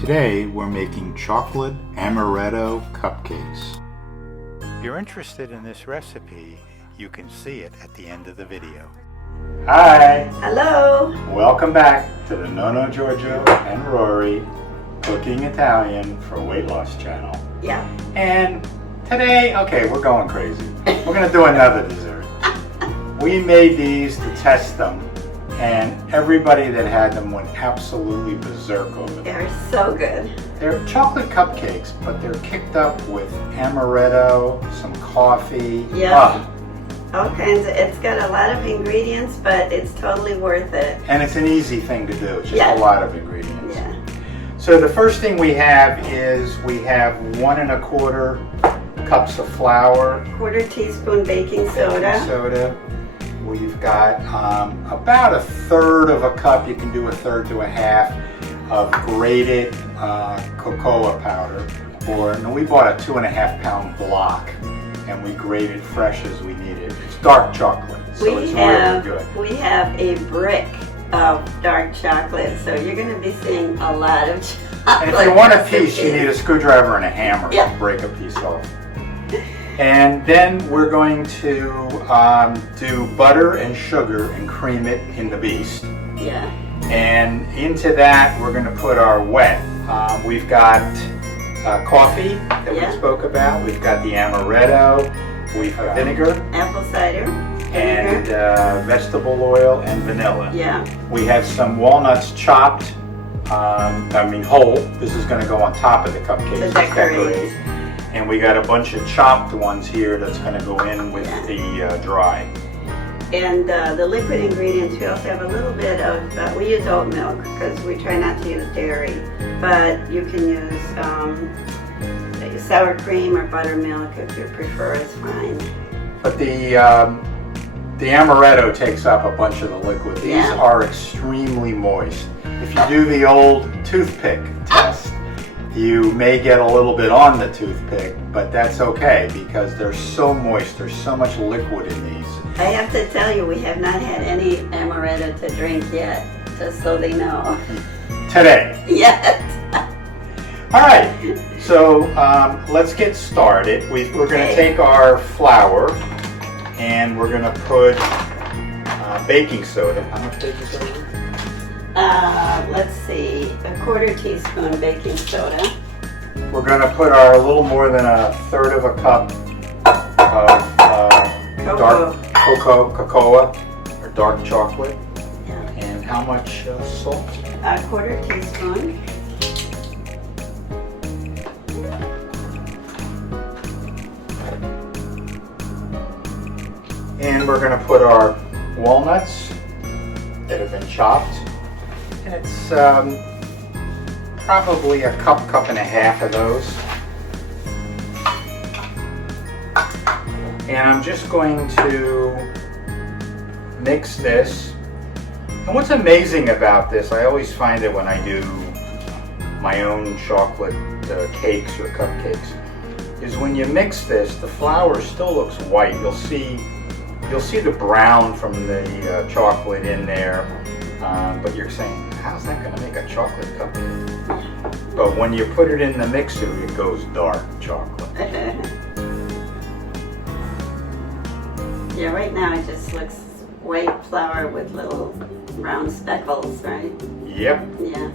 Today we're making chocolate amaretto cupcakes. If you're interested in this recipe, you can see it at the end of the video. Hi! Hello! Welcome back to the Nonno Giorgio and Rory Cooking Italian for Weight Loss channel. Yeah. And today, okay, we're going crazy. We're going to do another dessert. We made these to test them, and everybody that had them went absolutely berserk over them. They're so good. They're chocolate cupcakes, but they're kicked up with amaretto, some coffee. Yeah. All kinds of, it's got a lot of ingredients, but it's totally worth it. And it's an easy thing to do. It's just a lot of ingredients. Yeah. So the first thing we have is we have 1 1/4 cups of flour. 1/4 teaspoon baking soda. We've got about 1/3 of a cup, you can do 1/3 to 1/2 of grated cocoa powder. We bought a 2.5 pound block and we grated fresh as we needed. It's dark chocolate, so it's really good. We have a brick of dark chocolate, so you're going to be seeing a lot of chocolate. And if you want a piece, you need a screwdriver and a hammer to break a piece off. And then we're going to do butter and sugar and cream it in the beast. Yeah. And into that, we're going to put our wet. We've got coffee that we spoke about. We've got the amaretto. We've got vinegar. Apple cider. And vegetable oil and vanilla. Yeah. We have some walnuts chopped. Whole. This is going to go on top of the cupcakes to decorate. And we got a bunch of chopped ones here that's going to go in with the dry. And the liquid ingredients, we also have a little bit of, we use oat milk because we try not to use dairy. But you can use sour cream or buttermilk if you prefer, it's fine. But the amaretto takes up a bunch of the liquid. These are extremely moist. If you do the old toothpick test, you may get a little bit on the toothpick, but that's okay because they're so moist. There's so much liquid in these. I have to tell you, we have not had any amaretto to drink yet, just so they know. Today. Yes. All right, so let's get started. We're going to take our flour and we're going to put baking soda. How much baking soda? Let's see, 1/4 teaspoon baking soda. We're going to put a little more than 1/3 of a cup of dark cocoa or dark chocolate. Yeah. And how much salt? 1/4 teaspoon. And we're going to put our walnuts that have been chopped. And it's probably a cup and a half of those. And I'm just going to mix this. And what's amazing about this, I always find it when I do my own chocolate cakes or cupcakes, is when you mix this, the flour still looks white. You'll see the brown from the chocolate in there, but you're saying, how's that going to make a chocolate cupcake? But when you put it in the mixer, it goes dark chocolate. Yeah, right now it just looks white flour with little brown speckles, right? Yep. Yeah.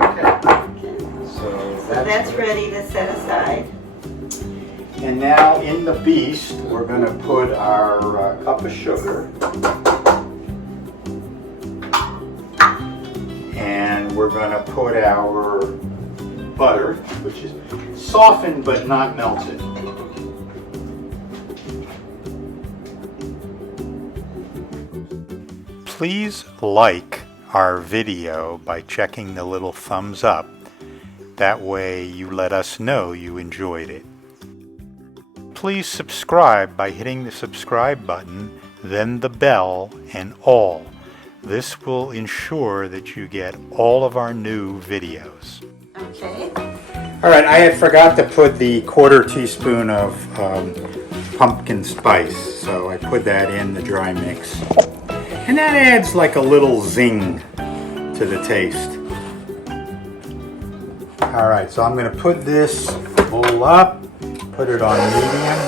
Okay. So that's ready to set aside. And now in the beast, we're going to put our cup of sugar. And we're going to put our butter, which is softened but not melted. Please like our video by checking the little thumbs up. That way you let us know you enjoyed it. Please subscribe by hitting the subscribe button, then the bell, and all. This will ensure that you get all of our new videos. Okay. All right, I had forgot to put the 1/4 teaspoon of pumpkin spice, so I put that in the dry mix. And that adds like a little zing to the taste. All right, so I'm going to put this bowl up, put it on medium.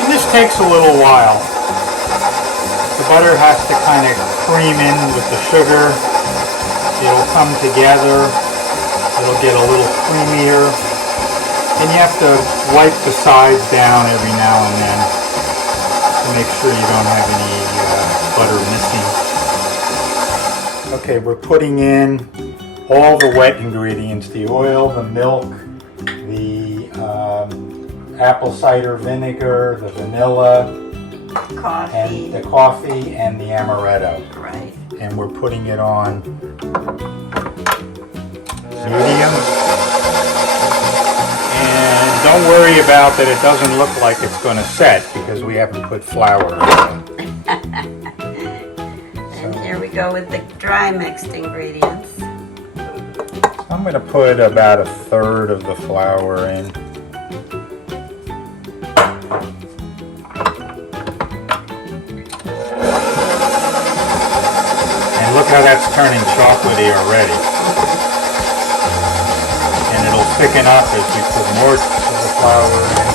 And this takes a little while. The butter has to kind of cream in with the sugar. It'll come together. It'll get a little creamier. And you have to wipe the sides down every now and then to make sure you don't have any butter missing. Okay, we're putting in all the wet ingredients, the oil, the milk, the apple cider vinegar, the vanilla, Coffee. and the coffee, and the amaretto. Right. And we're putting it on medium. And don't worry about that it doesn't look like it's going to set because we haven't put flour in it. And here we go with the dry mixed ingredients. I'm going to put about a third of the flour in. And look how that's turning chocolatey already. And it'll thicken up as we put more of the flour in.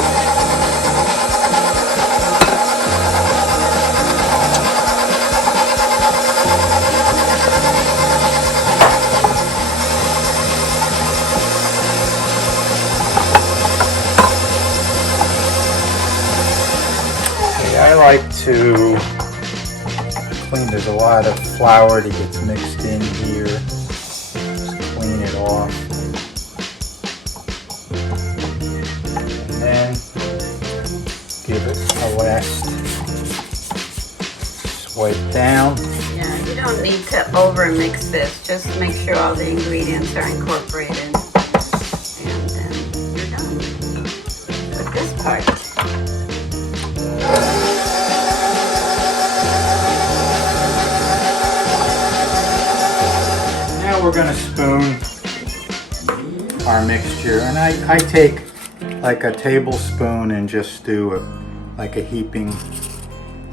I like to clean, there's a lot of flour that gets mixed in here. Just clean it off. And then give it a last swipe down. Yeah, you don't need to over mix this. Just make sure all the ingredients are incorporated. And then you're done with this part. We're going to spoon our mixture, and I take like a tablespoon and just do like a heaping.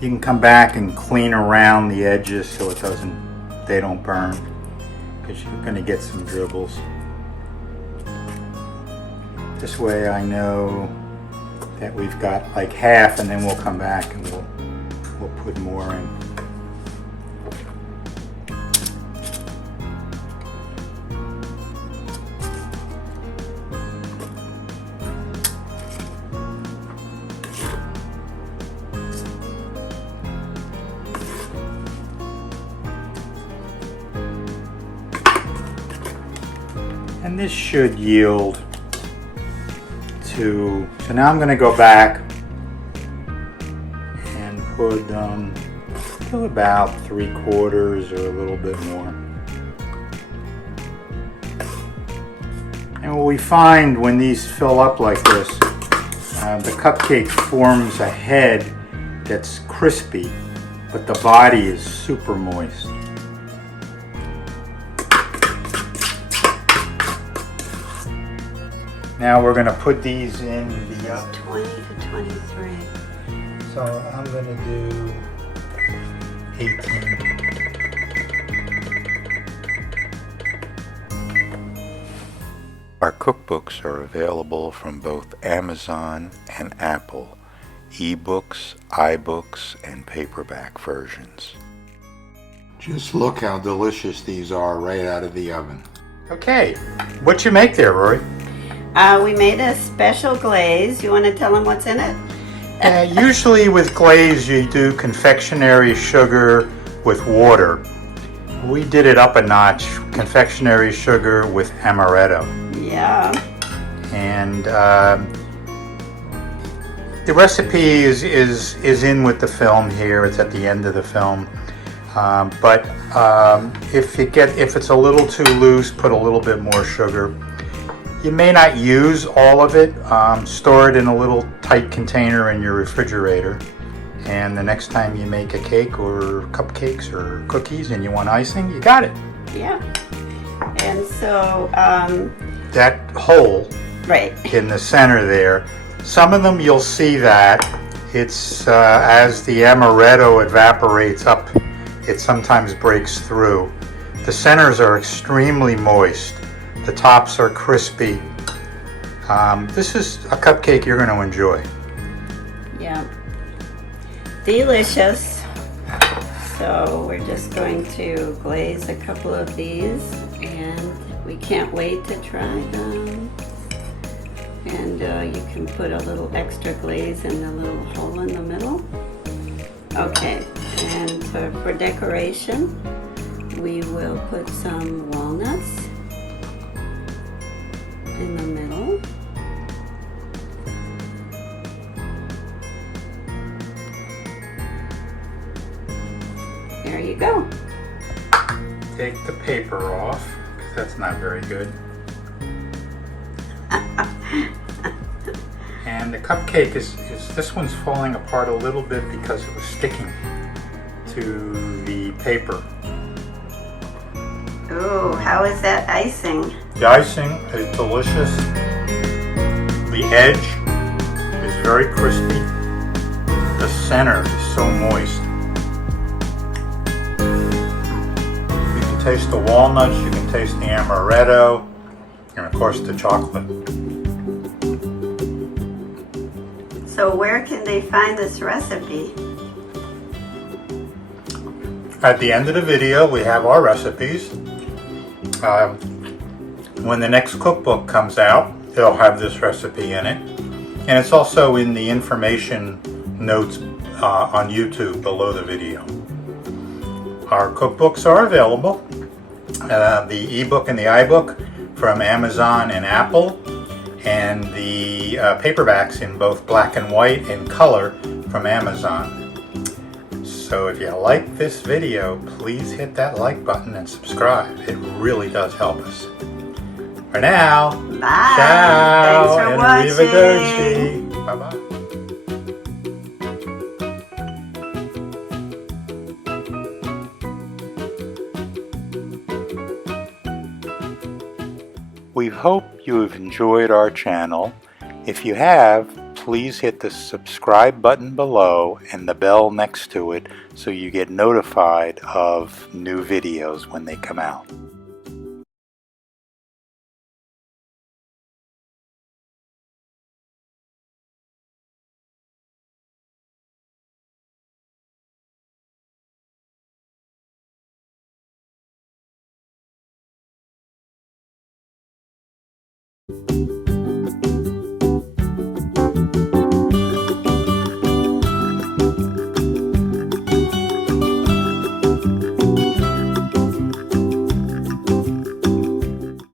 You can come back and clean around the edges so they don't burn, because you're going to get some dribbles. This way I know that we've got like half, and then we'll come back and we'll put more in. And this should yield to, so now I'm going to go back and put about 3/4 or a little bit more. And what we find when these fill up like this, the cupcake forms a head that's crispy, but the body is super moist. Now we're going to put these in the 20 to 23. So I'm going to do 18. Our cookbooks are available from both Amazon and Apple, ebooks, iBooks, and paperback versions. Just look how delicious these are right out of the oven. Okay, what you make there, Rory? We made a special glaze. You want to tell them what's in it? Usually with glaze you do confectionery sugar with water. We did it up a notch, confectionery sugar with amaretto. Yeah. And the recipe is in with the film here. It's at the end of the film. But if it's a little too loose, put a little bit more sugar. You may not use all of it. Store it in a little tight container in your refrigerator. And the next time you make a cake or cupcakes or cookies and you want icing, you got it. Yeah. And so that hole right in the center there, some of them you'll see that it's as the amaretto evaporates up it sometimes breaks through. The centers are extremely moist. The tops are crispy. This is a cupcake you're going to enjoy. Yeah. Delicious. So we're just going to glaze a couple of these, and we can't wait to try them. And you can put a little extra glaze in the little hole in the middle. Okay, and for decoration, we will put some walnuts in the middle. There you go. Take the paper off, because that's not very good. And the cupcake is this one's falling apart a little bit because it was sticking to the paper. Ooh, how is that icing? The icing is delicious. The edge is very crispy. The center is so moist. You can taste the walnuts, you can taste the amaretto, and of course the chocolate. So where can they find this recipe? At the end of the video, we have our recipes. When the next cookbook comes out, it'll have this recipe in it. And it's also in the information notes on YouTube below the video. Our cookbooks are available. The ebook and the iBook from Amazon and Apple, and the paperbacks in both black and white and color from Amazon. So if you like this video, please hit that like button and subscribe. It really does help us. For now, Bye. ciao, Thanks for and watching. arrivederci. Bye-bye. We hope you have enjoyed our channel. If you have, please hit the subscribe button below and the bell next to it so you get notified of new videos when they come out.